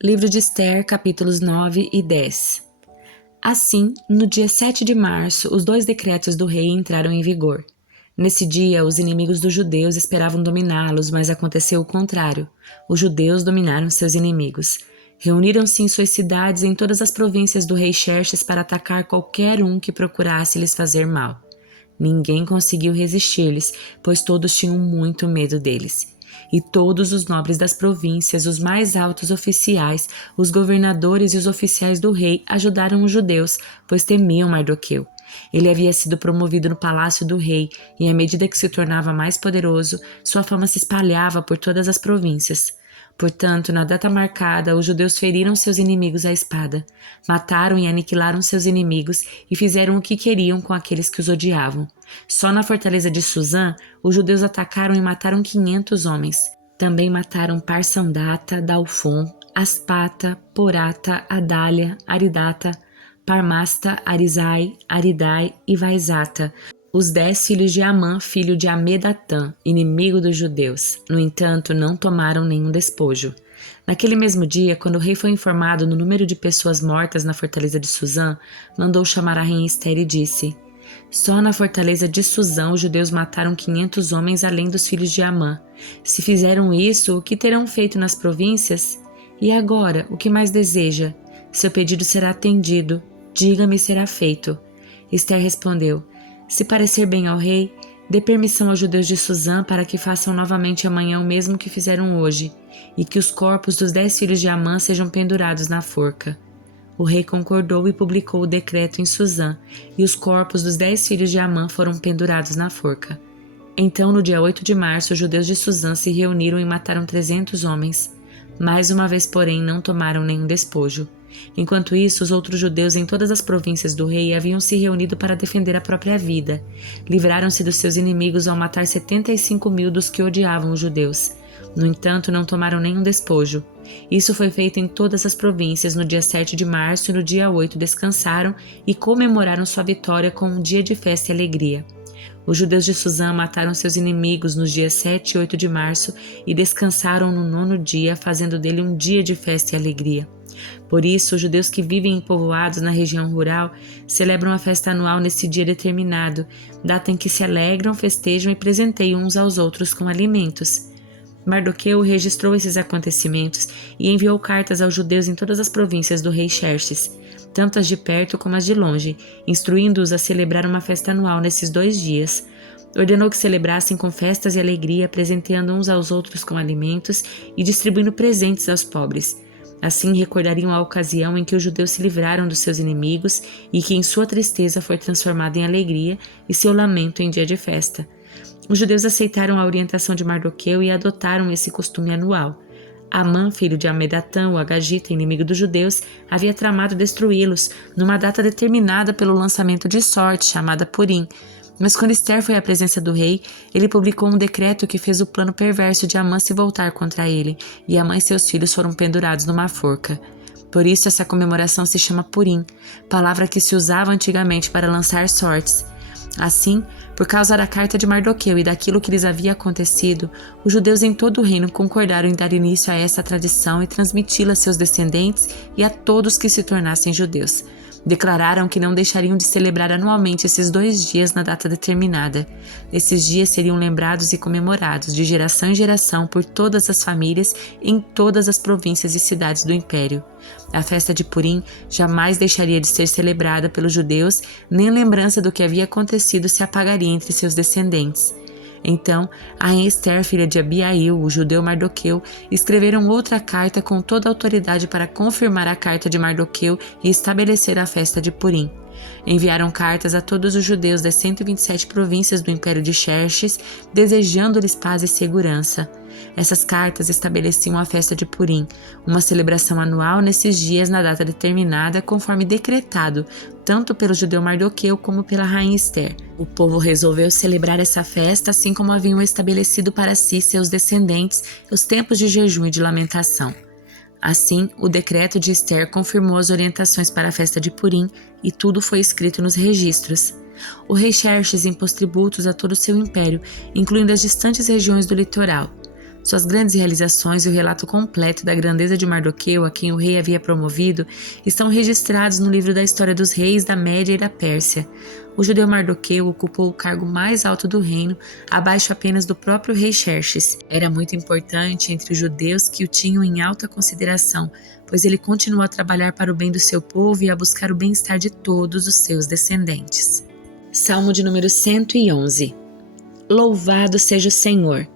Livro de Ester, capítulos 9 e 10. Assim, no dia 7 de março, os 2 decretos do rei entraram em vigor. Nesse dia, os inimigos dos judeus esperavam dominá-los, mas aconteceu o contrário. Os judeus dominaram seus inimigos. Reuniram-se em suas cidades em todas as províncias do rei Xerxes para atacar qualquer um que procurasse lhes fazer mal. Ninguém conseguiu resistir-lhes, pois todos tinham muito medo deles. E todos os nobres das províncias, os mais altos oficiais, os governadores e os oficiais do rei ajudaram os judeus, pois temiam Mardoqueu. Ele havia sido promovido no palácio do rei, e à medida que se tornava mais poderoso, sua fama se espalhava por todas as províncias. Portanto, na data marcada, os judeus feriram seus inimigos à espada, mataram e aniquilaram seus inimigos e fizeram o que queriam com aqueles que os odiavam. Só na fortaleza de Suzã, os judeus atacaram e mataram 500 homens. Também mataram Parsandata, Dalfon, Aspata, Porata, Adália, Aridata, Parmasta, Arizai, Aridai e Vaizata, os 10 filhos de Amã, filho de Amedatã, inimigo dos judeus. No entanto, não tomaram nenhum despojo. Naquele mesmo dia, quando o rei foi informado no número de pessoas mortas na fortaleza de Suzã, mandou chamar a rainha Ester e disse: só na fortaleza de Suzã os judeus mataram 500 homens além dos filhos de Amã. Se fizeram isso, o que terão feito nas províncias? E agora, o que mais deseja? Seu pedido será atendido. Diga-me, será feito. Ester respondeu: se parecer bem ao rei, dê permissão aos judeus de Suzã para que façam novamente amanhã o mesmo que fizeram hoje, e que os corpos dos 10 filhos de Amã sejam pendurados na forca. O rei concordou e publicou o decreto em Suzã, e os corpos dos 10 filhos de Amã foram pendurados na forca. Então, no dia 8 de março, os judeus de Suzã se reuniram e mataram 300 homens. Mais uma vez, porém, não tomaram nenhum despojo. Enquanto isso, os outros judeus em todas as províncias do rei haviam se reunido para defender a própria vida. Livraram-se dos seus inimigos ao matar 75.000 dos que odiavam os judeus. No entanto, não tomaram nenhum despojo. Isso foi feito em todas as províncias. No dia 7 de março e no dia 8 descansaram e comemoraram sua vitória com um dia de festa e alegria. Os judeus de Suzã mataram seus inimigos nos dias 7 e 8 de março e descansaram no 9º dia, fazendo dele um dia de festa e alegria. Por isso, os judeus que vivem em povoados na região rural celebram a festa anual nesse dia determinado, data em que se alegram, festejam e presenteiam uns aos outros com alimentos. Mardoqueu registrou esses acontecimentos e enviou cartas aos judeus em todas as províncias do rei Xerxes, tanto as de perto como as de longe, instruindo-os a celebrar uma festa anual nesses 2 dias. Ordenou que celebrassem com festas e alegria, presenteando uns aos outros com alimentos e distribuindo presentes aos pobres. Assim recordariam a ocasião em que os judeus se livraram dos seus inimigos e que em sua tristeza foi transformada em alegria e seu lamento em dia de festa. Os judeus aceitaram a orientação de Mardoqueu e adotaram esse costume anual. Amã, filho de Amedatã, o Agagita, inimigo dos judeus, havia tramado destruí-los numa data determinada pelo lançamento de sorte, chamada Purim. Mas quando Ester foi à presença do rei, ele publicou um decreto que fez o plano perverso de Amã se voltar contra ele, e Amã e seus filhos foram pendurados numa forca. Por isso essa comemoração se chama Purim, palavra que se usava antigamente para lançar sortes. Assim, por causa da carta de Mardoqueu e daquilo que lhes havia acontecido, os judeus em todo o reino concordaram em dar início a essa tradição e transmiti-la a seus descendentes e a todos que se tornassem judeus. Declararam que não deixariam de celebrar anualmente esses 2 dias na data determinada. Esses dias seriam lembrados e comemorados de geração em geração por todas as famílias em todas as províncias e cidades do império. A festa de Purim jamais deixaria de ser celebrada pelos judeus, nem lembrança do que havia acontecido se apagaria entre seus descendentes. Então, a rainha Ester, filha de Abiail, o judeu Mardoqueu, escreveram outra carta com toda a autoridade para confirmar a carta de Mardoqueu e estabelecer a festa de Purim. Enviaram cartas a todos os judeus das 127 províncias do Império de Xerxes, desejando-lhes paz e segurança. Essas cartas estabeleciam a festa de Purim, uma celebração anual nesses dias na data determinada, conforme decretado, tanto pelo judeu Mardoqueu como pela rainha Ester. O povo resolveu celebrar essa festa assim como haviam estabelecido para si seus descendentes os tempos de jejum e de lamentação. Assim, o decreto de Ester confirmou as orientações para a festa de Purim e tudo foi escrito nos registros. O rei Xerxes impôs tributos a todo o seu império, incluindo as distantes regiões do litoral. Suas grandes realizações e o relato completo da grandeza de Mardoqueu, a quem o rei havia promovido, estão registrados no livro da história dos reis da Média e da Pérsia. O judeu Mardoqueu ocupou o cargo mais alto do reino, abaixo apenas do próprio rei Xerxes. Era muito importante entre os judeus que o tinham em alta consideração, pois ele continuou a trabalhar para o bem do seu povo e a buscar o bem-estar de todos os seus descendentes. Salmo de número 111. Louvado seja o Senhor!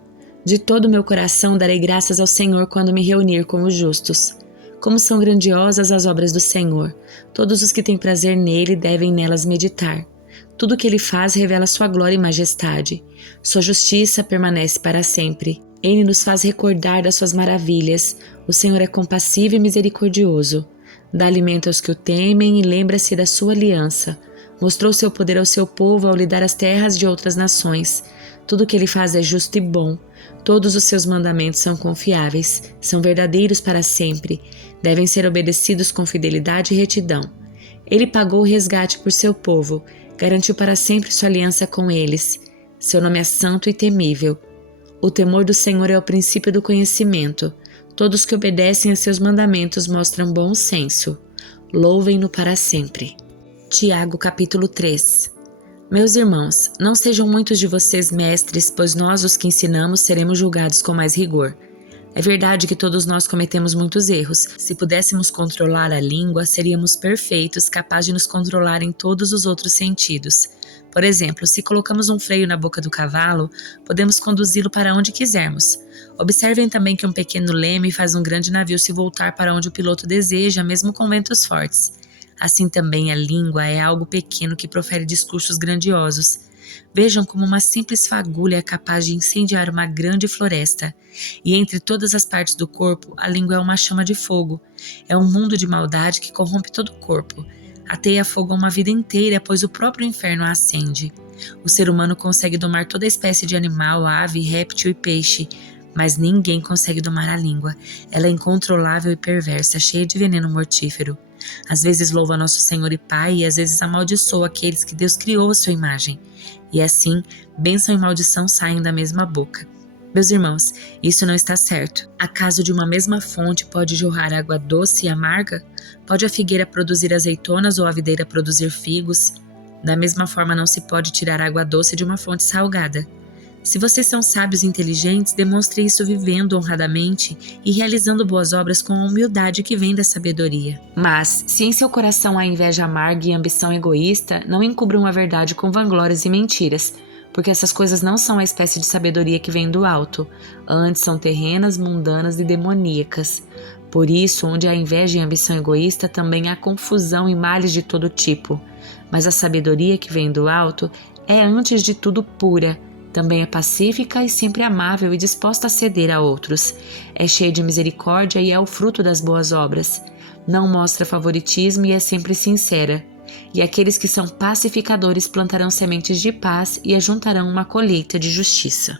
De todo o meu coração darei graças ao Senhor quando me reunir com os justos. Como são grandiosas as obras do Senhor! Todos os que têm prazer nele devem nelas meditar. Tudo o que ele faz revela sua glória e majestade. Sua justiça permanece para sempre. Ele nos faz recordar das suas maravilhas. O Senhor é compassivo e misericordioso. Dá alimento aos que o temem e lembra-se da sua aliança. Mostrou seu poder ao seu povo ao lhe dar as terras de outras nações. Tudo o que ele faz é justo e bom. Todos os seus mandamentos são confiáveis, são verdadeiros para sempre. Devem ser obedecidos com fidelidade e retidão. Ele pagou o resgate por seu povo, garantiu para sempre sua aliança com eles. Seu nome é santo e temível. O temor do Senhor é o princípio do conhecimento. Todos que obedecem a seus mandamentos mostram bom senso. Louvem-no para sempre. Tiago capítulo 3. Meus irmãos, não sejam muitos de vocês mestres, pois nós, os que ensinamos, seremos julgados com mais rigor. É verdade que todos nós cometemos muitos erros. Se pudéssemos controlar a língua, seríamos perfeitos, capazes de nos controlar em todos os outros sentidos. Por exemplo, se colocamos um freio na boca do cavalo, podemos conduzi-lo para onde quisermos. Observem também que um pequeno leme faz um grande navio se voltar para onde o piloto deseja, mesmo com ventos fortes. Assim também a língua é algo pequeno que profere discursos grandiosos. Vejam como uma simples fagulha é capaz de incendiar uma grande floresta. E entre todas as partes do corpo, a língua é uma chama de fogo. É um mundo de maldade que corrompe todo o corpo. Ateia fogo a uma vida inteira, pois o próprio inferno a acende. O ser humano consegue domar toda espécie de animal, ave, réptil e peixe, mas ninguém consegue domar a língua. Ela é incontrolável e perversa, cheia de veneno mortífero. Às vezes louva nosso Senhor e Pai e às vezes amaldiçoa aqueles que Deus criou à sua imagem. E assim, bênção e maldição saem da mesma boca. Meus irmãos, isso não está certo. Acaso de uma mesma fonte pode jorrar água doce e amarga? Pode a figueira produzir azeitonas ou a videira produzir figos? Da mesma forma não se pode tirar água doce de uma fonte salgada. Se vocês são sábios e inteligentes, demonstre isso vivendo honradamente e realizando boas obras com a humildade que vem da sabedoria. Mas, se em seu coração há inveja amarga e ambição egoísta, não encubram a verdade com vanglórias e mentiras, porque essas coisas não são a espécie de sabedoria que vem do alto, antes são terrenas, mundanas e demoníacas. Por isso, onde há inveja e ambição egoísta, também há confusão e males de todo tipo. Mas a sabedoria que vem do alto é, antes de tudo, pura. Também é pacífica e sempre amável e disposta a ceder a outros. É cheia de misericórdia e é o fruto das boas obras. Não mostra favoritismo e é sempre sincera. E aqueles que são pacificadores plantarão sementes de paz e ajuntarão uma colheita de justiça.